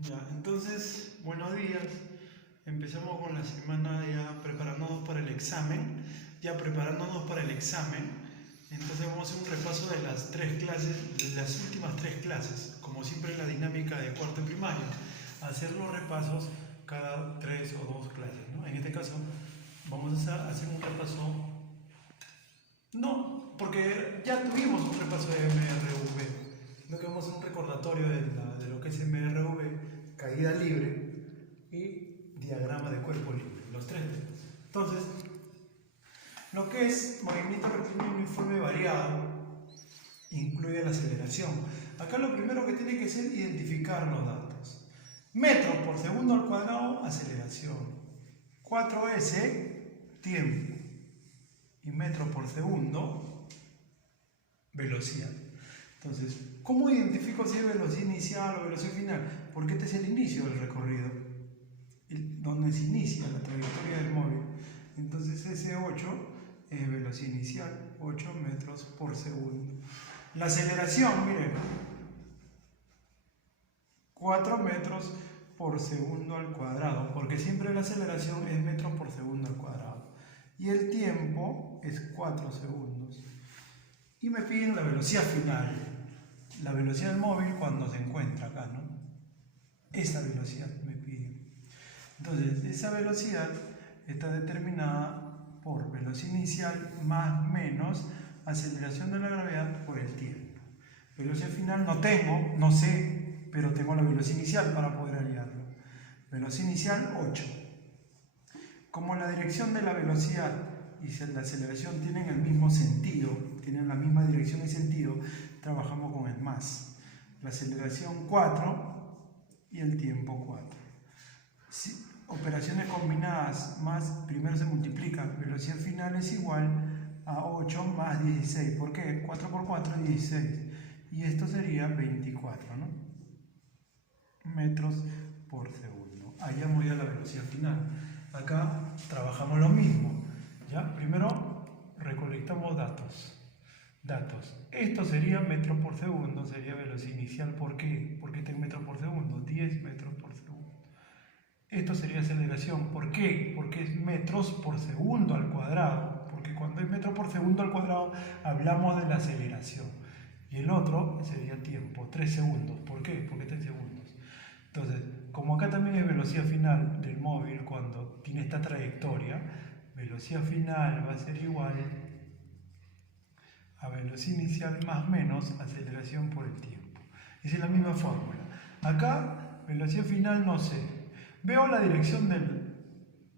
Ya, entonces, buenos días. Empezamos con la semana ya preparándonos para el examen. Ya preparándonos para el examen. Entonces vamos a hacer un repaso de las tres clases, de las últimas tres clases. Como siempre la dinámica de cuarto y primario. Hacer los repasos cada 3 o 2 clases, ¿no? En este caso vamos a hacer un repaso. No, porque ya tuvimos un repaso de MRV. Lo que vamos a hacer un recordatorio de lo que es MRV, caída libre y diagrama de cuerpo libre, los tres temas. Entonces, lo que es movimiento rectilíneo uniforme variado incluye la aceleración. Acá lo primero que tiene que ser identificar los datos. Metros por segundo al cuadrado, aceleración. 4s, tiempo. Y metros por segundo, velocidad. Entonces, ¿cómo identifico si es velocidad inicial o velocidad final? Porque este es el inicio del recorrido, donde se inicia la trayectoria del móvil. Entonces, ese 8 es velocidad inicial, 8 metros por segundo. La aceleración, miren, 4 metros por segundo al cuadrado, porque siempre la aceleración es metros por segundo al cuadrado. Y el tiempo es 4 segundos. Y me piden la velocidad final, la velocidad del móvil cuando se encuentra acá, ¿no? Esta velocidad me piden. Entonces, esa velocidad está determinada por velocidad inicial más menos aceleración de la gravedad por el tiempo. Velocidad final no tengo, no sé, pero tengo la velocidad inicial para poder hallarlo. Velocidad inicial 8. Como la dirección de la velocidad y la aceleración tienen el mismo sentido, tienen la misma dirección y sentido, trabajamos con el más. La aceleración 4 y el tiempo 4. Si operaciones combinadas más, primero se multiplican, velocidad final es igual a 8 más 16. ¿Por qué? 4 por 4 es 16. Y esto sería 24, ¿no? Metros por segundo. Hallamos ya la velocidad final. Acá trabajamos lo mismo. ¿Ya? Primero recolectamos datos. Esto sería metros por segundo, sería velocidad inicial. ¿Por qué? Porque está en metros por segundo, 10 metros por segundo. Esto sería aceleración. ¿Por qué? Porque es metros por segundo al cuadrado. Porque cuando es metros por segundo al cuadrado hablamos de la aceleración. Y el otro sería tiempo, 3 segundos. ¿Por qué? Porque está en segundos. Entonces, como acá también es velocidad final del móvil cuando tiene esta trayectoria, velocidad final va a ser igual a velocidad inicial más menos aceleración por el tiempo. Esa es la misma fórmula. Acá, velocidad final no sé. Veo la dirección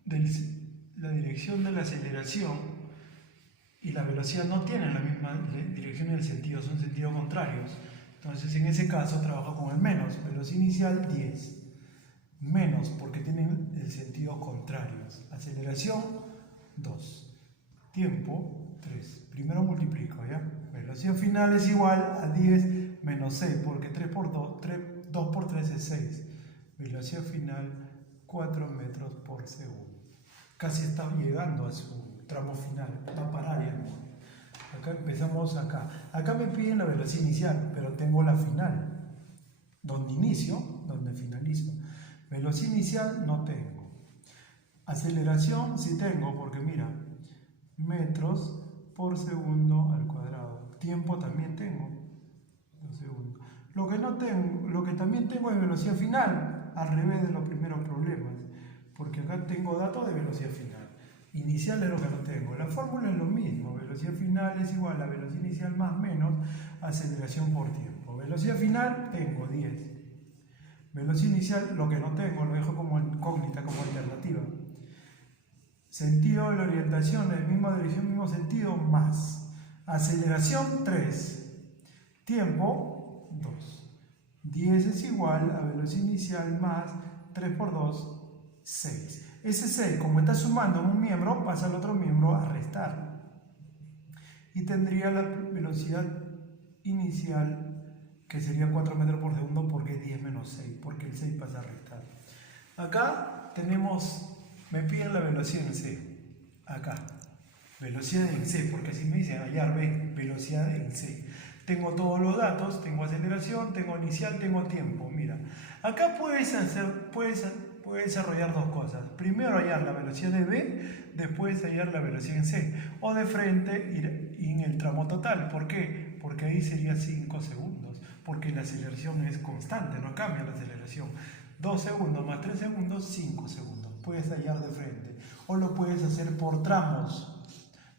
la dirección de la aceleración y la velocidad no tienen la misma dirección y el sentido, son sentidos contrarios. Entonces, en ese caso, trabajo con el menos. Velocidad inicial 10. Menos porque tienen el sentido contrarios. Aceleración 2. Tiempo 3. Primero multiplico, ¿ya? Velocidad final es igual a 10 menos 6, porque 2 por 3 es 6. Velocidad final 4 metros por segundo. Casi está llegando a su tramo final. Va a parar ya. Acá empezamos acá. Acá me piden la velocidad inicial, pero tengo la final. Donde inicio, donde finalizo. Velocidad inicial no tengo. Aceleración sí tengo, porque mira, metros por segundo al cuadrado. Tiempo también tengo. 2 segundos. Lo que no tengo, lo que también tengo es velocidad final, al revés de los primeros problemas, porque acá tengo datos de velocidad final. Inicial es lo que no tengo. La fórmula es lo mismo. Velocidad final es igual a velocidad inicial más menos aceleración por tiempo. Velocidad final tengo 10. Velocidad inicial, lo que no tengo, lo dejo como incógnita, como alternativa. Sentido de la orientación, en misma dirección, mismo sentido, más. Aceleración 3. Tiempo 2. 10 es igual a velocidad inicial más 3 por 2, 6. Ese 6, como está sumando en un miembro, pasa al otro miembro a restar. Y tendría la velocidad inicial, que sería 4 metros por segundo, porque es 10 menos 6, porque el 6 pasa a restar. Acá tenemos, me piden la velocidad en C. Acá, velocidad en C, porque así me dicen hallar velocidad en C. Tengo todos los datos, tengo aceleración, tengo inicial, tengo tiempo. Mira, acá puedes desarrollar dos cosas. Primero hallar la velocidad de B, después hallar la velocidad en C. O de frente ir en el tramo total. ¿Por qué? Porque ahí sería 5 segundos. Porque la aceleración es constante, no cambia la aceleración. 2 segundos más 3 segundos, 5 segundos. Puedes hallar de frente. O lo puedes hacer por tramos.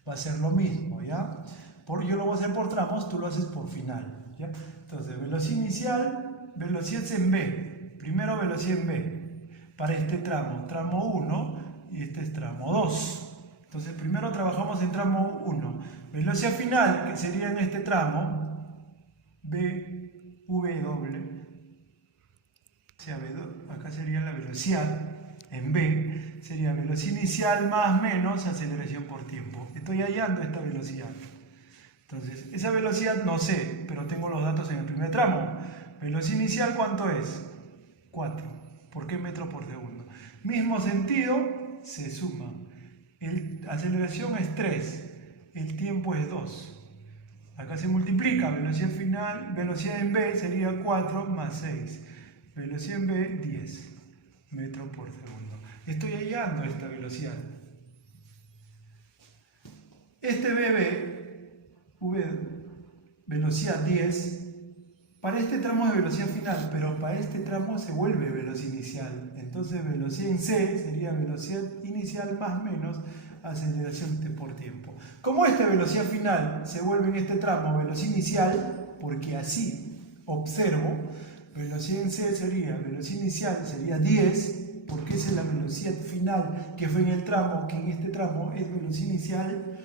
Va a ser lo mismo, ¿ya? Yo lo voy a hacer por tramos, tú lo haces por final, ¿ya? Entonces, velocidad inicial, velocidad en B. Primero velocidad en B. Para este tramo, tramo 1 y este es tramo 2. Entonces, primero trabajamos en tramo 1. Velocidad final, que sería en este tramo, B, V doble. O sea, acá sería la velocidad en B, sería velocidad inicial más menos aceleración por tiempo. Estoy hallando esta velocidad. Entonces, esa velocidad no sé, pero tengo los datos en el primer tramo. Velocidad inicial, ¿cuánto es? 4. ¿Por qué metros por segundo? Mismo sentido, se suma. Aceleración es 3, el tiempo es 2. Acá se multiplica, velocidad final, velocidad en B sería 4 más 6. Velocidad en B, 10 metros por segundo. Estoy hallando esta velocidad. Este velocidad 10, para este tramo es velocidad final, pero para este tramo se vuelve velocidad inicial. Entonces velocidad en C sería velocidad inicial más menos aceleración por tiempo. Como esta velocidad final se vuelve en este tramo velocidad inicial, porque así observo, velocidad en C sería, velocidad inicial sería 10, porque esa es la velocidad final que fue en el tramo, que en este tramo es velocidad inicial.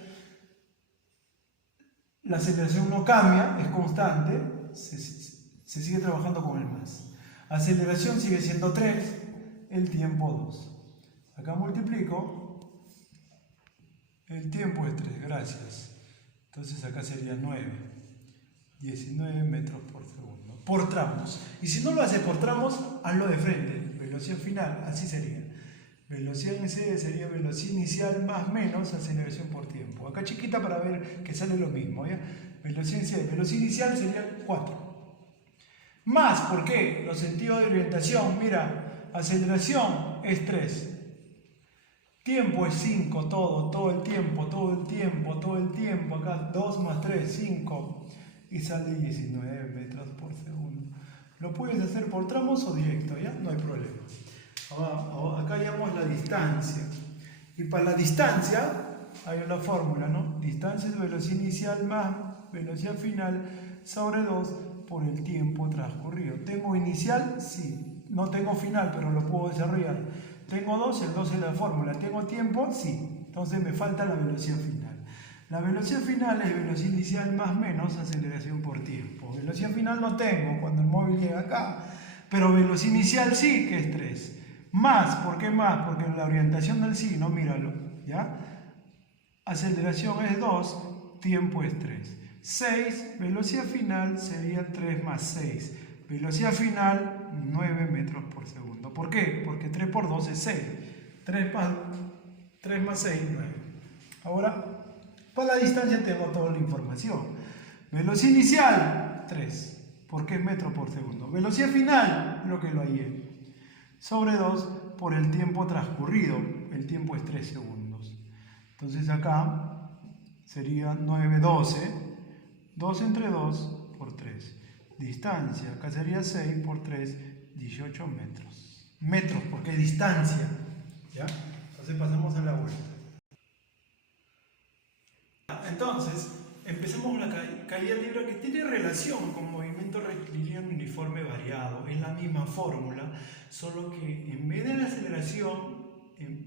La aceleración no cambia, es constante, se sigue trabajando con el más. Aceleración sigue siendo 3, el tiempo 2. Acá multiplico, el tiempo es 3, gracias. Entonces acá sería 9, 19 metros por segundo, por tramos. Y si no lo haces por tramos, hazlo de frente, velocidad final, así sería. Velocidad en C sería velocidad inicial más menos aceleración por tiempo. Acá chiquita para ver que sale lo mismo, ¿ya? Velocidad en C, velocidad inicial sería 4. Más, ¿por qué? Los sentidos de orientación, mira, aceleración es 3. Tiempo es 5, todo el tiempo, acá 2 más 3, 5. Y sale 19 metros por segundo. Lo puedes hacer por tramos o directo, ¿ya? No hay problema. Acá hallamos la distancia. Y para la distancia hay una fórmula, ¿no? Distancia es velocidad inicial más velocidad final sobre 2 por el tiempo transcurrido. ¿Tengo inicial? Sí. No tengo final, pero lo puedo desarrollar. Tengo 2, el 2 es la fórmula. ¿Tengo tiempo? Sí. Entonces me falta la velocidad final. La velocidad final es velocidad inicial más menos aceleración por tiempo. Velocidad final no tengo cuando el móvil llega acá, pero velocidad inicial sí, que es 3. Más, ¿por qué más? Porque la orientación del signo, míralo, ¿ya? Aceleración es 2, tiempo es 3. 6, velocidad final sería 3 más 6. Velocidad final, 9 metros por segundo. ¿Por qué? Porque 3 por 2 es 6. 3 más 6, 9. Ahora, para la distancia tengo toda la información. Velocidad inicial, 3. ¿Por qué metros por segundo? Velocidad final, lo que lo hallé. Sobre 2 por el tiempo transcurrido. El tiempo es 3 segundos. Entonces acá sería 9, 12. 2 entre 2 por 3. Distancia, acá sería 6 por 3, 18 metros. Metros, porque es distancia. ¿Ya? Entonces pasamos a la vuelta. Entonces, empezamos con la caída libre que tiene relación con movimiento rectilíneo uniforme variado. Es la misma fórmula, solo que en vez de la aceleración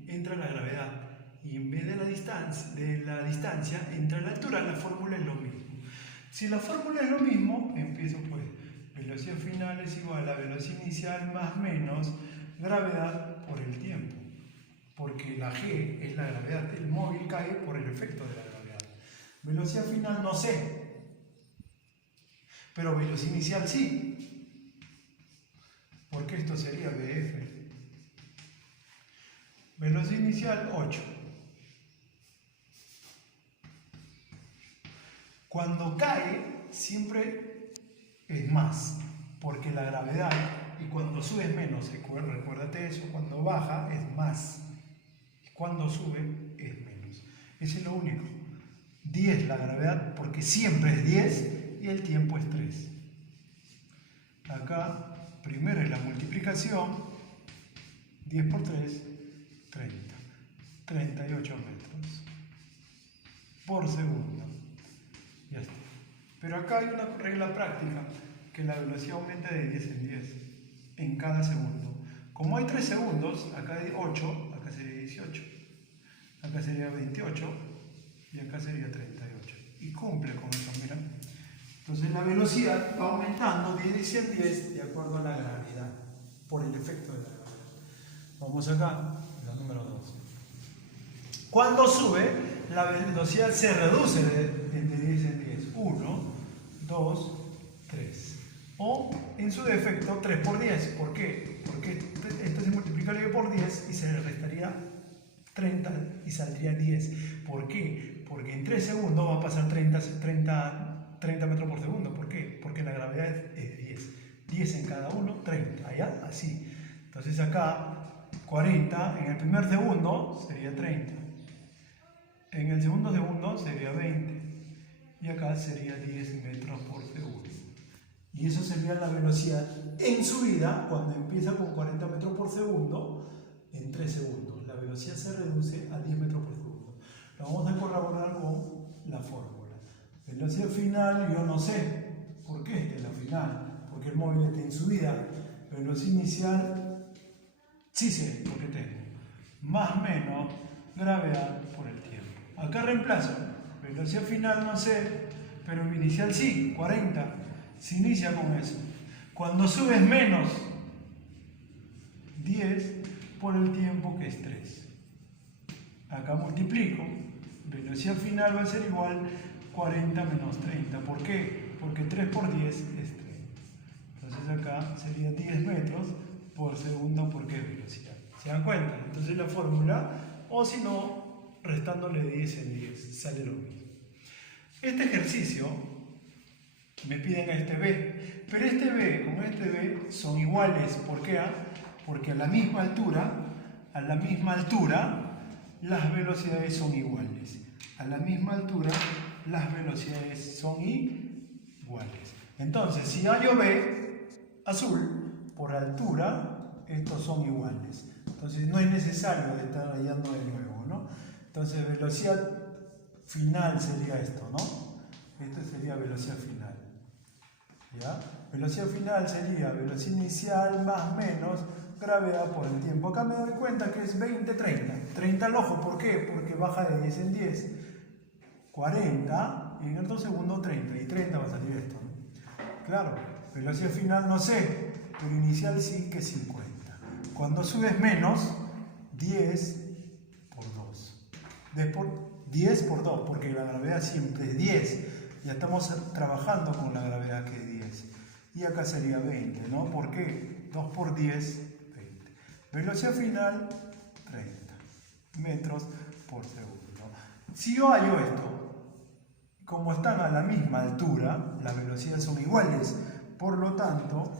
entra la gravedad y en vez de la distancia entra la altura. La fórmula es lo mismo. Si la fórmula es lo mismo, empiezo pues, velocidad final es igual a velocidad inicial más menos gravedad por el tiempo. Porque la G es la gravedad, el móvil cae por el efecto de la gravedad. Velocidad final no sé, pero velocidad inicial sí, porque esto sería BF. Velocidad inicial 8. Cuando cae, siempre es más, porque la gravedad, y cuando sube es menos, recuérdate eso, cuando baja es más, y cuando sube es menos. Eso es lo único. 10 la gravedad, porque siempre es 10 y el tiempo es 3. Acá, primero es la multiplicación, 10 por 3, 30. 38 metros por segundo. Ya está. Pero acá hay una regla práctica, que la velocidad aumenta de 10 en 10 en cada segundo. Como hay 3 segundos, acá hay 8, acá sería 18, acá sería 28 y acá sería 38. Y cumple con eso, mira. Entonces la velocidad va aumentando de 10 en 10 de acuerdo a la gravedad, por el efecto de la gravedad. Vamos acá, la número 2. Cuando sube, la velocidad se reduce de 10 en 10. 1, 2, 3. O, en su defecto, 3 por 10. ¿Por qué? Porque esto se multiplicaría por 10 y se le restaría 30 y saldría 10. ¿Por qué? Porque en 3 segundos va a pasar 30 metros por segundo. ¿Por qué? Porque la gravedad es de 10. 10 en cada uno, 30. Allá, así. Entonces acá, 40 en el primer segundo sería 30. En el segundo segundo sería 20. Y acá sería 10 metros por segundo. Y eso sería la velocidad en subida cuando empieza con 40 metros por segundo en 3 segundos. La velocidad se reduce a 10 metros por segundo. Lo vamos a corroborar con la fórmula. Velocidad final yo no sé. ¿Por qué esta es la final? Porque el móvil está en subida. Velocidad inicial sí sé, porque tengo más menos gravedad por el tiempo. Acá reemplazo. Velocidad final no sé, pero inicial sí, 40. Se inicia con eso. Cuando subes menos 10 por el tiempo que es 3. Acá multiplico. Velocidad final va a ser igual 40 menos 30. ¿Por qué? Porque 3 por 10 es 30. Entonces acá sería 10 metros por segundo porque es velocidad. ¿Se dan cuenta? Entonces la fórmula, o si no, restándole 10 en 10, sale lo mismo. Este ejercicio me piden este B, pero este B como este B son iguales. ¿Por qué? Porque a la misma altura, las velocidades son iguales. A la misma altura, las velocidades son iguales. Entonces, si A y B, azul, por altura, estos son iguales. Entonces, no es necesario estar rayando de nuevo, ¿no? Entonces, velocidad final sería esto, ¿no? Esto sería velocidad final. ¿Ya? Velocidad final sería velocidad inicial más menos gravedad por el tiempo. Acá me doy cuenta que es 20, 30. 30 al ojo, ¿por qué? Porque baja de 10 en 10. 40 y en el otro segundo 30. Y 30 va a salir esto, ¿no? Claro, velocidad final no sé, pero inicial sí que es 50. Cuando subes menos, 10 por 2. 10 por 2, porque la gravedad siempre es 10. Ya estamos trabajando con la gravedad que es 10. Y acá sería 20, ¿no? ¿Por qué? 2 por 10, 20. Velocidad final, 30 metros por segundo. Si yo hallo esto, como están a la misma altura, las velocidades son iguales. Por lo tanto,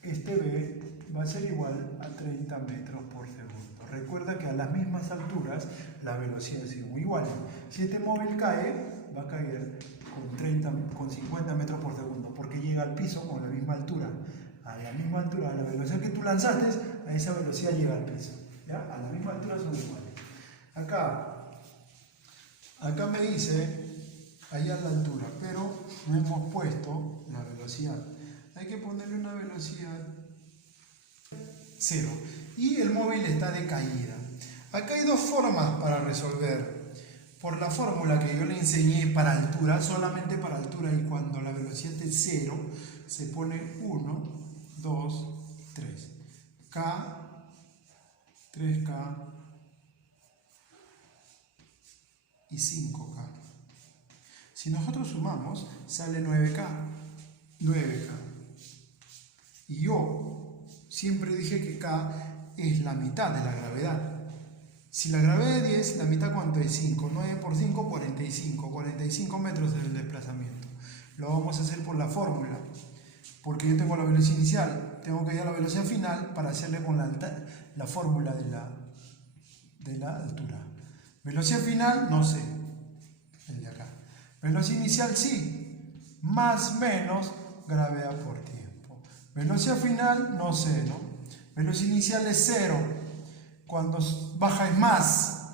este B va a ser igual a 30 metros por segundo. Recuerda que a las mismas alturas las velocidades son iguales. Si este móvil cae, va a caer con 50 metros por segundo, porque llega al piso con la misma altura. A la misma altura, a la velocidad que tú lanzaste, a esa velocidad llega al piso. ¿Ya? A la misma altura son iguales. Acá me dice, allá a la altura, pero no hemos puesto la velocidad. Hay que ponerle una velocidad 0. Y el móvil está de caída. Acá hay dos formas para resolver. Por la fórmula que yo le enseñé para altura, solamente para altura, y cuando la velocidad es 0, se pone 1, 2, 3. K, 3K y 5K. Si nosotros sumamos, sale 9K. 9K. Y yo siempre dije que K es la mitad de la gravedad. Si la gravedad es 10, la mitad ¿cuánto es? 5. 9 por 5, 45. 45 metros es el desplazamiento. Lo vamos a hacer por la fórmula. Porque yo tengo la velocidad inicial, tengo que ir a la velocidad final para hacerle con la fórmula de la altura. Velocidad final, no sé, el de acá. Velocidad inicial, sí, más menos gravedad por tiempo. Velocidad final, no sé, ¿no? Velocidad inicial es 0, cuando baja es más.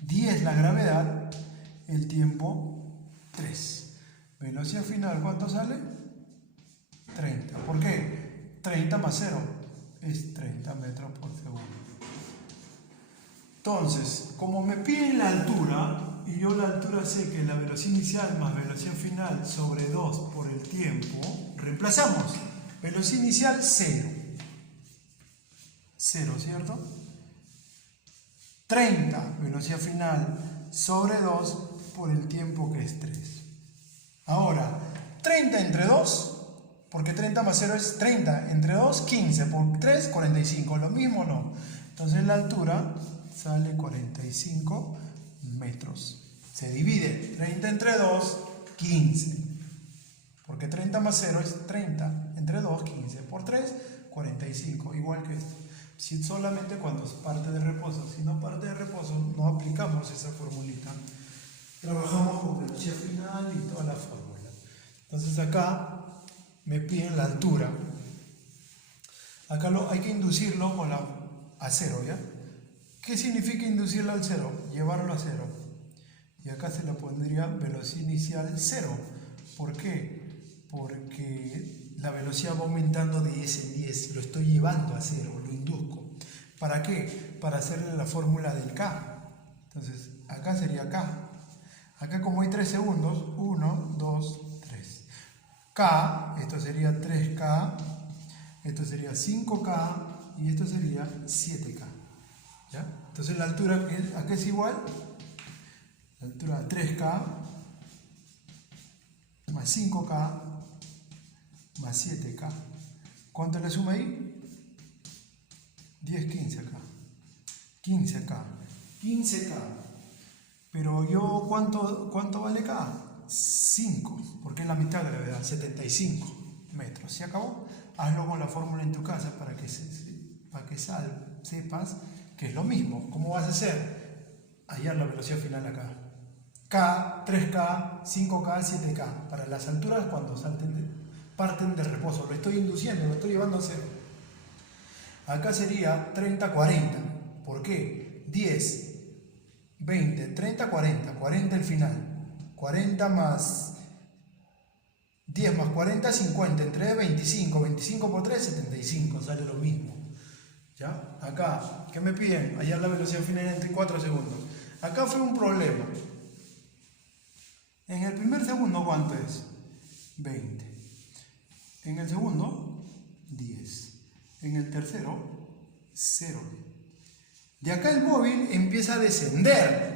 10 la gravedad, el tiempo 3. Velocidad final, ¿cuánto sale? 30. ¿Por qué? 30 más 0 es 30 metros por segundo. Entonces, como me piden la altura, y yo la altura sé que la velocidad inicial más velocidad final sobre 2 por el tiempo, reemplazamos. Velocidad inicial 0. 0, ¿cierto? 30, velocidad final sobre 2 por el tiempo que es 3. Ahora, 30 entre 2, porque 30 más 0 es 30, entre 2, 15, por 3, 45, lo mismo no. Entonces la altura sale 45 metros. Se divide 30 entre 2, 15, porque 30 más 0 es 30, entre 2, 15, por 3, 45, igual que esto. Si solamente cuando es parte de reposo, si no parte de reposo, no aplicamos esa formulita. Trabajamos con velocidad final y toda la fórmula. Entonces acá me piden la altura. Acá hay que inducirlo a 0, ¿ya? ¿Qué significa inducirlo al 0? Llevarlo a 0. Y acá se le pondría velocidad inicial 0. ¿Por qué? Porque la velocidad va aumentando de 10 en 10. Lo estoy llevando a 0, lo induzco. ¿Para qué? Para hacerle la fórmula del K. Entonces, acá sería K. Acá como hay 3 segundos, 1, 2, 3. K, esto sería 3K, esto sería 5K y esto sería 7K. ¿Ya? Entonces la altura acá es igual, la altura de 3K más 5K más 7K. ¿Cuánto le suma ahí? 10, 15K. 15K. 15K. Pero yo, ¿cuánto vale K? 5, porque es la mitad de gravedad, 75 metros. ¿Se acabó? Hazlo con la fórmula en tu casa para que sepas que es lo mismo. ¿Cómo vas a hacer? Hallar la velocidad final acá. K, 3K, 5K, 7K. Para las alturas cuando parten de reposo. Lo estoy induciendo, lo estoy llevando a 0. Acá sería 30, 40. ¿Por qué? 10, 20, 30, 40. 40 el final. 40 más 10 más 40, 50. Entre 25. 25 por 3, 75. Sale lo mismo. ¿Ya? Acá, ¿qué me piden? Hallar la velocidad final en 4 segundos. Acá fue un problema. En el primer segundo, ¿cuánto es? 20. En el segundo, 10. En el tercero, 0. De acá el móvil empieza a descender.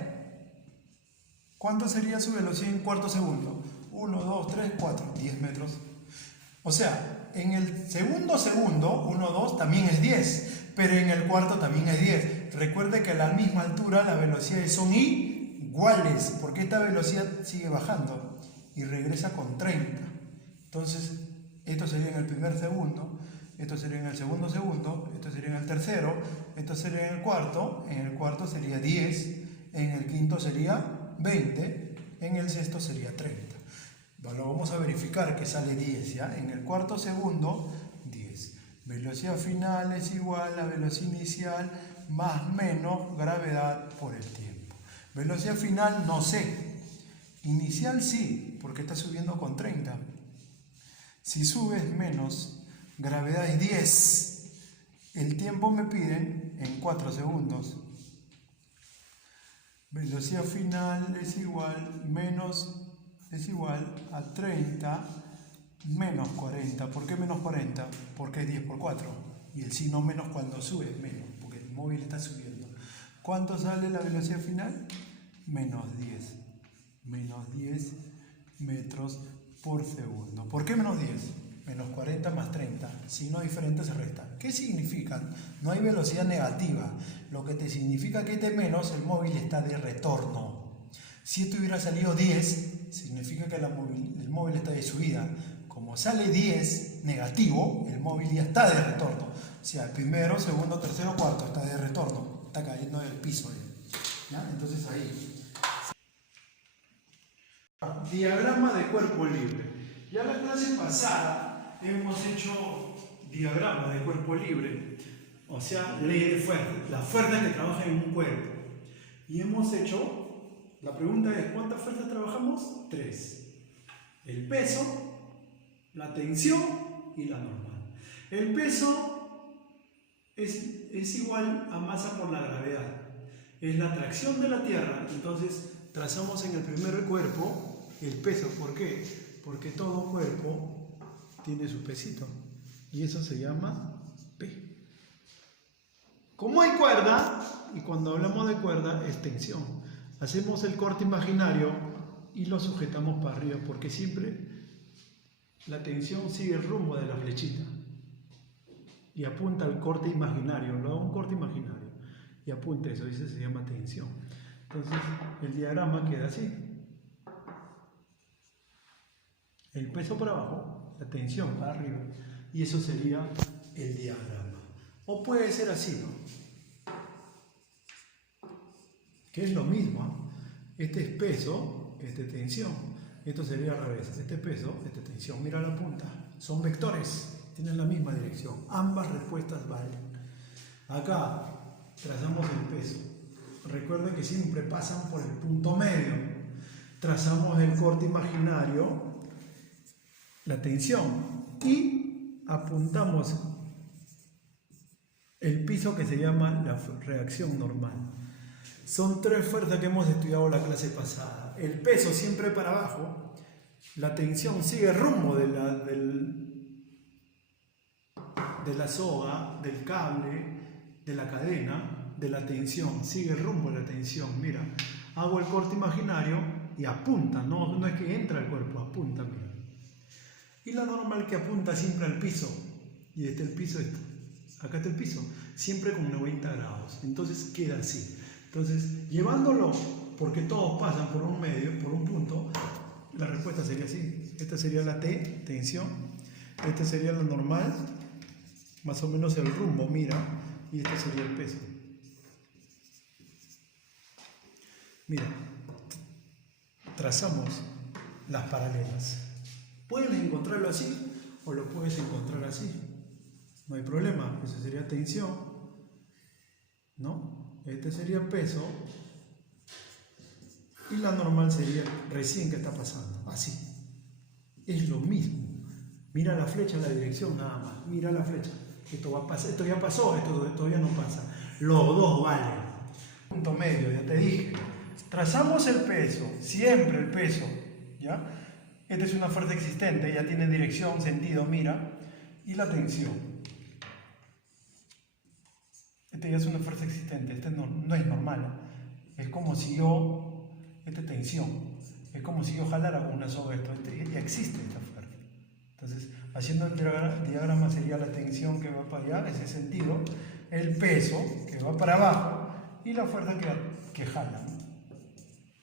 ¿Cuánto sería su velocidad en cuarto segundo? 1, 2, 3, 4, 10 metros. O sea, en el segundo, 1, 2 también es 10, pero en el cuarto también es 10. Recuerde que a la misma altura las velocidades son iguales, porque esta velocidad sigue bajando y regresa con 30. Entonces, esto sería en el primer segundo, esto sería en el segundo segundo, esto sería en el tercero, esto sería en el cuarto sería 10, en el quinto sería 20, en el sexto sería 30. Lo vamos a verificar que sale 10, ¿ya? En el cuarto segundo, 10. Velocidad final es igual a velocidad inicial más menos gravedad por el tiempo. Velocidad final no sé. Inicial sí, porque está subiendo con 30. Si subes menos, gravedad es 10. El tiempo me piden en 4 segundos. Velocidad final es igual a 30 menos 40. ¿Por qué menos 40? Porque es 10 por 4. Y el signo menos cuando sube es menos, porque el móvil está subiendo. ¿Cuánto sale la velocidad final? Menos 10. Menos 10 metros por segundo. ¿Por qué menos 10? Menos 40 más 30. signo diferente se resta. ¿Qué significa? No hay velocidad negativa. Lo que te significa que t menos, el móvil está de retorno. Si esto hubiera salido 10, significa que el móvil está de subida. Como sale 10 negativo, el móvil ya está de retorno. O sea, el primero, segundo, tercero, cuarto está de retorno. Está cayendo del piso. ¿Ya? Entonces ahí. Diagrama de cuerpo libre. Ya la clase pasada hemos hecho diagrama de cuerpo libre. O sea, ley de fuerzas. Las fuerzas que trabajan en un cuerpo. Y hemos hecho, la pregunta es, ¿cuántas fuerzas trabajamos? 3. El peso, la tensión y la normal. El peso es igual a masa por la gravedad. Es la atracción de la Tierra. Entonces trazamos en el primer cuerpo el peso. ¿Por qué? Porque todo cuerpo tiene su pesito. Y eso se llama P. Como hay cuerda, y cuando hablamos de cuerda es tensión, hacemos el corte imaginario y lo sujetamos para arriba, porque siempre la tensión sigue el rumbo de la flechita y apunta al corte imaginario. Lo hago un corte imaginario y apunta eso, y eso se llama tensión. Entonces el diagrama queda así: el peso para abajo, la tensión para arriba, y eso sería el diagrama. O puede ser así, ¿no? Que es lo mismo. Este es peso, este es tensión. Esto sería al revés. Este peso, este es tensión. Mira la punta. Son vectores. Tienen la misma dirección. Ambas respuestas valen. Acá trazamos el peso. Recuerden que siempre pasan por el punto medio. Trazamos el corte imaginario, la tensión, y apuntamos el piso, que se llama la reacción normal. Son 3 fuerzas que hemos estudiado la clase pasada. El peso siempre para abajo, la tensión sigue el rumbo de la soga, del cable, de la cadena, de la tensión, sigue el rumbo de la tensión. Mira, hago el corte imaginario y apunta, no es que entra al cuerpo, apunta, mira. Y la normal, que apunta siempre al piso, y este el piso, acá está el piso, siempre con 90 grados, entonces queda así. Entonces, llevándolo, porque todos pasan por un medio, por un punto, la respuesta sería así. Esta sería la T, tensión, esta sería la normal, más o menos el rumbo, mira, y este sería el peso. Mira, trazamos las paralelas. Puedes encontrarlo así o lo puedes encontrar así. No hay problema, eso sería tensión, ¿no? Este sería peso y la normal sería recién que está pasando, así. Es lo mismo. Mira la flecha, la dirección nada más. Mira la flecha. Esto va a pasar, esto ya pasó, esto todavía no pasa. Los dos valen. Punto medio, ya te dije. Trazamos el peso, siempre el peso, ¿ya? Esta es una fuerza existente, ya tiene dirección, sentido, mira. Y la tensión. Esta ya es una fuerza existente, esta no es normal. Es como si yo, esta es tensión, es como si yo jalara con una soga esto, ya existe esta fuerza. Entonces, haciendo el diagrama sería la tensión que va para allá, ese sentido, el peso que va para abajo y la fuerza que jala, ¿no?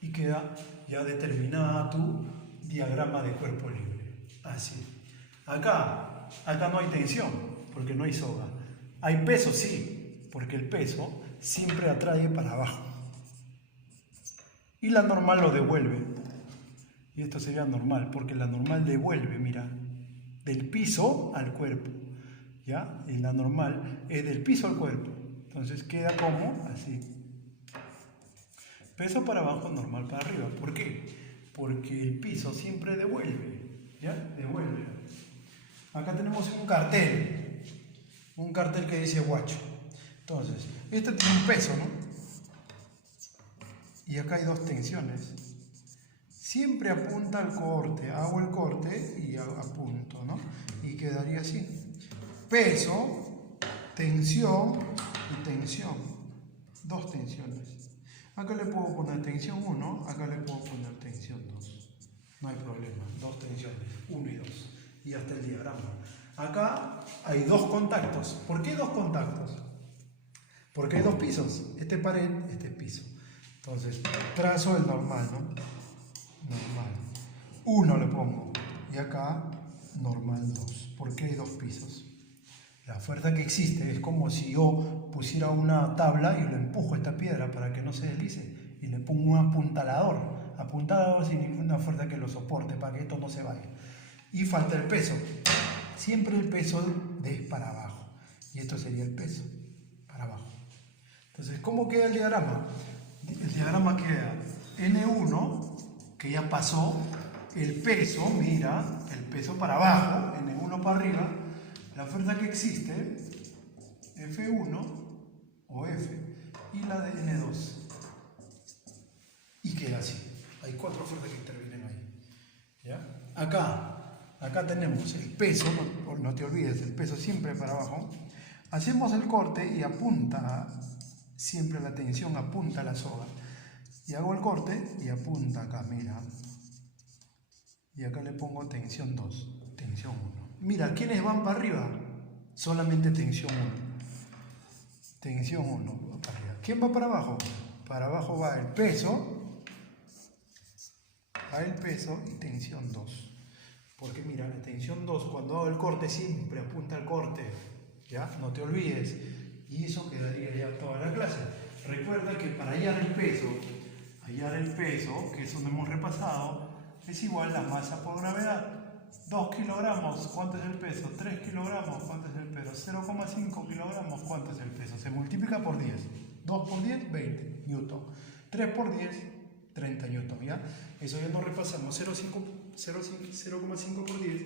Y queda ya determinada tu diagrama de cuerpo libre. Así. Acá no hay tensión, porque no hay soga. Hay peso, sí, porque el peso siempre atrae para abajo. Y la normal lo devuelve. Y esto sería normal, porque la normal devuelve, mira, del piso al cuerpo. ¿Ya? Y la normal es del piso al cuerpo. Entonces queda como así. Peso para abajo, normal para arriba. ¿Por qué? Porque el piso siempre devuelve. ¿Ya? Devuelve. Acá tenemos un cartel. Un cartel que dice guacho. Entonces, este tiene un peso, ¿no? Y acá hay 2 tensiones. Siempre apunta al corte. Hago el corte y apunto, ¿no? Y quedaría así. Peso, tensión y tensión. 2 tensiones. Acá le puedo poner tensión 1, acá le puedo poner tensión 2. No hay problema. 2 tensiones, 1 y 2. Y hasta el diagrama. Acá hay dos contactos. ¿Por qué dos contactos? Porque hay dos pisos. Este es pared, este es piso. Entonces, trazo el normal, ¿no? Normal. 1 le pongo. Y acá, normal 2. ¿Por qué hay dos pisos? La fuerza que existe es como si yo pusiera una tabla y lo empujo a esta piedra para que no se deslice. Y le pongo un apuntalador. Apuntalador significa una fuerza que lo soporte para que esto no se vaya. Y falta el peso. Siempre el peso es para abajo. Y esto sería el peso, para abajo. Entonces, ¿cómo queda el diagrama? El diagrama queda N1, que ya pasó, el peso, mira, el peso para abajo, N1 para arriba, la fuerza que existe, F1 o F, y la de N2. Y queda así. Hay 4 fuerzas que intervienen ahí. ¿Ya? Acá tenemos el peso, no te olvides, el peso siempre para abajo. Hacemos el corte y apunta, siempre la tensión apunta a la soga. Y hago el corte y apunta acá, mira. Y acá le pongo tensión 2, tensión 1. Mira, ¿quiénes van para arriba? Solamente tensión 1. Tensión 1 va para arriba. ¿Quién va para abajo? Para abajo va el peso y tensión 2. Porque mira, la tensión 2, cuando hago el corte, siempre apunta al corte. ¿Ya? No te olvides. Y eso quedaría ya toda la clase. Recuerda que para hallar el peso, que eso no hemos repasado, es igual a la masa por gravedad. 2 kilogramos, ¿cuánto es el peso? 3 kilogramos, ¿cuánto es el peso? 0,5 kilogramos, ¿cuánto es el peso? Se multiplica por 10. 2 por 10, 20 newton. 3 por 10, 30 newton, ¿ya? Eso ya lo repasamos. 0,5 por 10,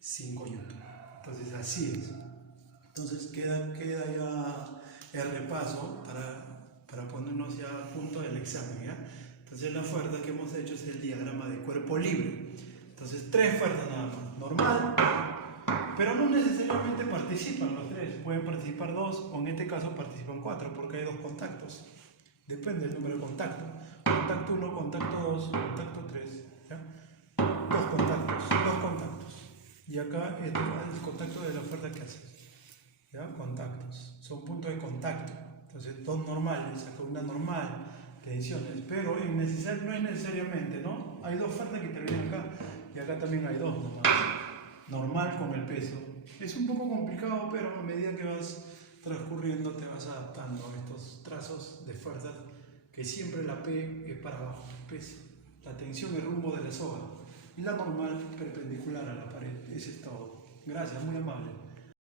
5 newton. Entonces, así es. Entonces, queda ya el repaso para ponernos ya a punto del examen, ¿ya? Entonces, la fuerza que hemos hecho es el diagrama de cuerpo libre. Entonces, 3 fuerzas nada más. Normal, pero no necesariamente participan los 3. Pueden participar 2, o en este caso participan 4, porque hay 2 contactos. Depende del número de contacto. Contacto 1, contacto 2, contacto 3. ¿Ya? 2 contactos. Y acá el contacto de la fuerza que hace. ¿Ya? Contactos. Son puntos de contacto. Entonces, 2 normales, acá una normal, tensiones. Pero no es necesariamente, ¿no? Hay 2 fuerzas que intervienen acá. Y acá también hay 2 nomás. Normal con el peso. Es un poco complicado, pero a medida que vas transcurriendo te vas adaptando a estos trazos de fuerzas, que siempre la P es para abajo, el peso. La tensión es rumbo de la soga. Y la normal perpendicular a la pared. Eso es todo. Gracias, muy amable.